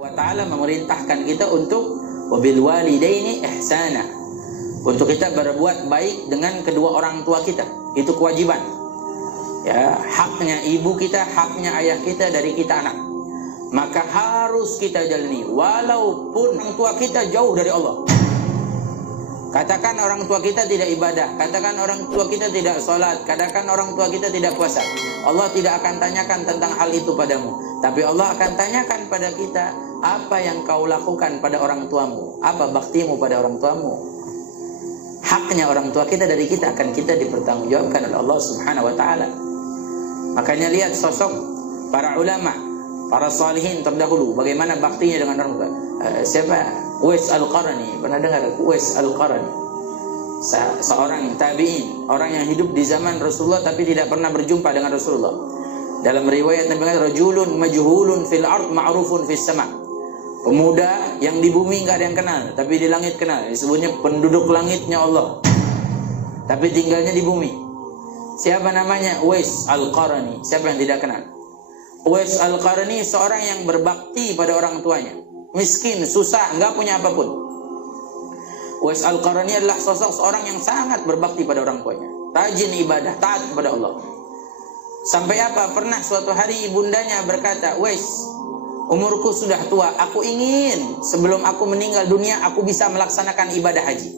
wa ta'ala memerintahkan kita untuk wabil walidaini ihsana, untuk kita berbuat baik dengan kedua orang tua kita. Itu kewajiban. Ya, haknya ibu kita, haknya ayah kita dari kita anak. Maka harus kita jalani walaupun orang tua kita jauh dari Allah. Katakan orang tua kita tidak ibadah, katakan orang tua kita tidak sholat, katakan orang tua kita tidak puasa. Allah tidak akan tanyakan tentang hal itu padamu. Tapi Allah akan tanyakan pada kita, apa yang kau lakukan pada orang tuamu? Apa baktimu pada orang tuamu? Haknya orang tua kita dari kita akan kita dipertanggungjawabkan oleh Allah Subhanahu wa ta'ala. Makanya lihat sosok para ulama, para salihin terdahulu, bagaimana baktinya dengan orang tua. Siapa? Uwais Al-Qarni. Pernah dengar Uwais Al-Qarni? Seorang tabi'in, orang yang hidup di zaman Rasulullah tapi tidak pernah berjumpa dengan Rasulullah. Dalam riwayat Nabi mengatakan, rajulun majhulun fil ard ma'rufun fis sama. Pemuda yang di bumi enggak ada yang kenal, tapi di langit kenal. Disebutnya penduduk langitnya Allah, tapi tinggalnya di bumi. Siapa namanya? Uwais Al-Qarni. Siapa yang tidak kenal? Uwais Al-Qarni seorang yang berbakti pada orang tuanya. Miskin, susah, enggak punya apapun. Uwais Al-Qarni adalah sosok seorang yang sangat berbakti pada orang tuanya, rajin ibadah, taat kepada Allah. Sampai apa? Pernah suatu hari ibundanya berkata, Uwais, umurku sudah tua, aku ingin sebelum aku meninggal dunia aku bisa melaksanakan ibadah haji.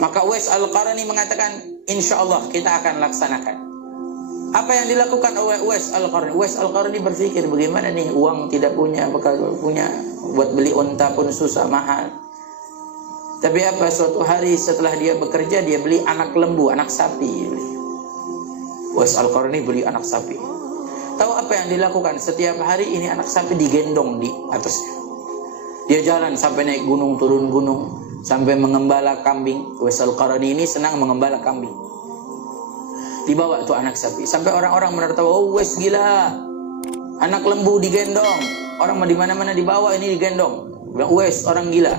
Maka Uwais Al-Qarni mengatakan, insya Allah kita akan laksanakan. Apa yang dilakukan oleh Uwais Al-Qarni? Uwais Al-Qarni berpikir, bagaimana nih, uang tidak punya, bekal punya, buat beli unta pun susah, mahal. Tapi apa, suatu hari setelah dia bekerja, dia beli anak lembu, anak sapi. Uwais Al-Qarni beli anak sapi. Tahu apa yang dilakukan? Setiap hari ini anak sapi digendong di atasnya. Dia jalan sampai naik gunung, turun gunung, sampai mengembala kambing. Uwais Al-Qarni ini senang mengembala kambing. Dibawa tuh anak sapi, sampai orang-orang menertawa, oh Uwais gila, anak lembu digendong, orang di mana-mana dibawa, ini digendong. Bilang Uwais orang gila.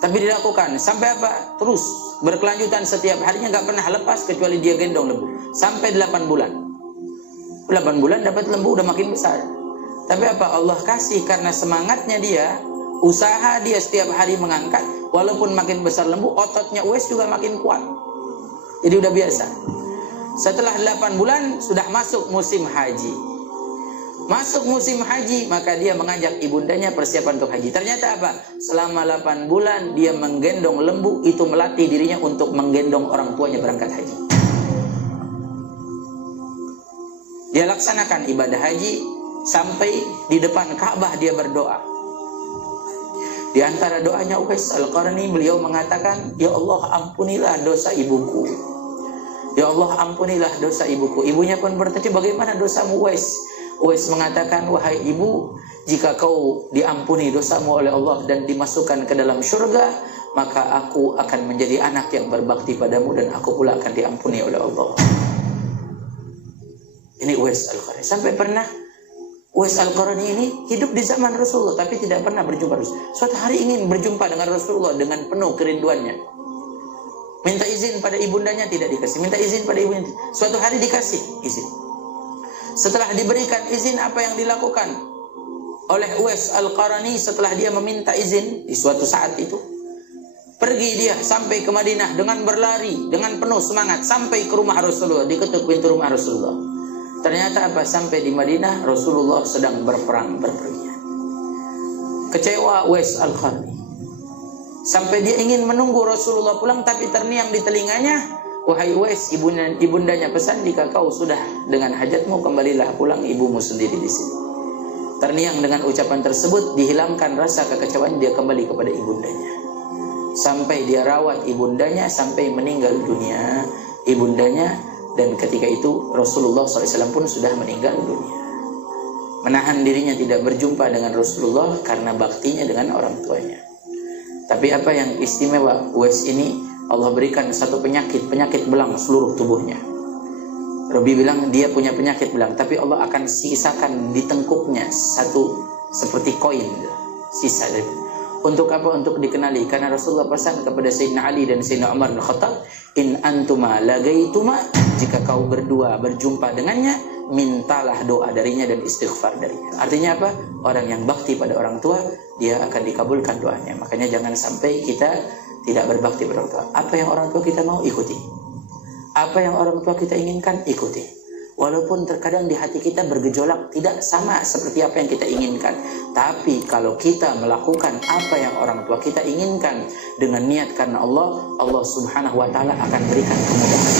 Tapi dilakukan sampai apa? Terus berkelanjutan, setiap harinya nggak pernah lepas kecuali dia gendong lembu sampai 8 bulan. 8 bulan dapat lembu, udah makin besar. Tapi apa? Allah kasih karena semangatnya dia, usaha dia setiap hari mengangkat, walaupun makin besar lembu, ototnya Uwais juga makin kuat. Jadi udah biasa. Setelah 8 bulan sudah masuk musim haji. Masuk musim haji, maka dia mengajak ibundanya persiapan untuk haji. Ternyata apa? Selama 8 bulan dia menggendong lembu, itu melatih dirinya untuk menggendong orang tuanya berangkat haji. Dia laksanakan ibadah haji sampai di depan Ka'bah dia berdoa. Di antara doanya Uwais Al-Qarni, beliau mengatakan, ya Allah ampunilah dosa ibuku. Ya Allah ampunilah dosa ibuku. Ibunya pun bertanya, bagaimana dosamu Uwais? Uwais mengatakan, wahai ibu, jika kau diampuni dosamu oleh Allah dan dimasukkan ke dalam surga, maka aku akan menjadi anak yang berbakti padamu dan aku pula akan diampuni oleh Allah. Ini Uwais Al-Qarni. Sampai pernah Uwais Al-Qarni ini hidup di zaman Rasulullah tapi tidak pernah berjumpa Rasulullah. Suatu hari ingin berjumpa dengan Rasulullah dengan penuh kerinduannya. Minta izin pada ibundanya, tidak dikasih. Minta izin pada ibunya. Suatu hari dikasih izin. Setelah diberikan izin, apa yang dilakukan oleh Uwais Al-Qarni setelah dia meminta izin di suatu saat itu? Pergi dia sampai ke Madinah dengan berlari, dengan penuh semangat sampai ke rumah Rasulullah, diketuk pintu rumah Rasulullah. Ternyata apa? Sampai di Madinah Rasulullah sedang berperang, berpergian. Kecewa Uwais Al-Qarni. Sampai dia ingin menunggu Rasulullah pulang, tapi terngiang di telinganya, wahai Uwais, ibundanya pesan, jika kau sudah dengan hajatmu, kembalilah pulang, ibumu sendiri di sini. Terngiang dengan ucapan tersebut, dihilangkan rasa kekecewaan, dia kembali kepada ibundanya. Sampai dia rawat ibundanya, sampai meninggal dunia ibundanya, dan ketika itu Rasulullah SAW pun sudah meninggal dunia. Menahan dirinya tidak berjumpa dengan Rasulullah karena baktinya dengan orang tuanya. Tapi apa yang istimewa, Uwais ini Allah berikan satu penyakit belang seluruh tubuhnya. Rabi bilang dia punya penyakit belang, tapi Allah akan sisakan di tengkuknya satu seperti koin, sisa dari. Untuk apa? Untuk dikenali. Karena Rasulullah pesan kepada Sayyidina Ali dan Sayyidina Umar bin Khattab, in antuma lagaituma, jika kau berdua berjumpa dengannya, mintalah doa darinya dan istighfar darinya. Artinya apa? Orang yang bakti pada orang tua, dia akan dikabulkan doanya. Makanya jangan sampai kita tidak berbakti pada orang tua. Apa yang orang tua kita mau, ikuti. Apa yang orang tua kita inginkan, ikuti. Walaupun terkadang di hati kita bergejolak tidak sama seperti apa yang kita inginkan. Tapi kalau kita melakukan apa yang orang tua kita inginkan dengan niat karena Allah, Allah Subhanahu wa ta'ala akan berikan kemudahan.